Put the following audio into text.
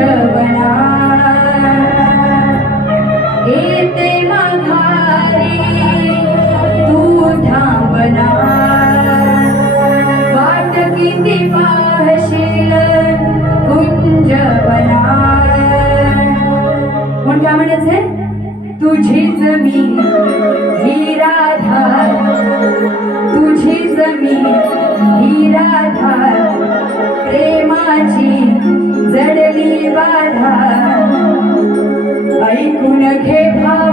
जगना येते माघारी तू थांबना वाट किती पाहशील कुंजवना म्हणून काय म्हणायचे तुझीच मी ही राधा तुझी जमीन ही राधा प्रेमाची जडली बाधा. ऐकून घे भा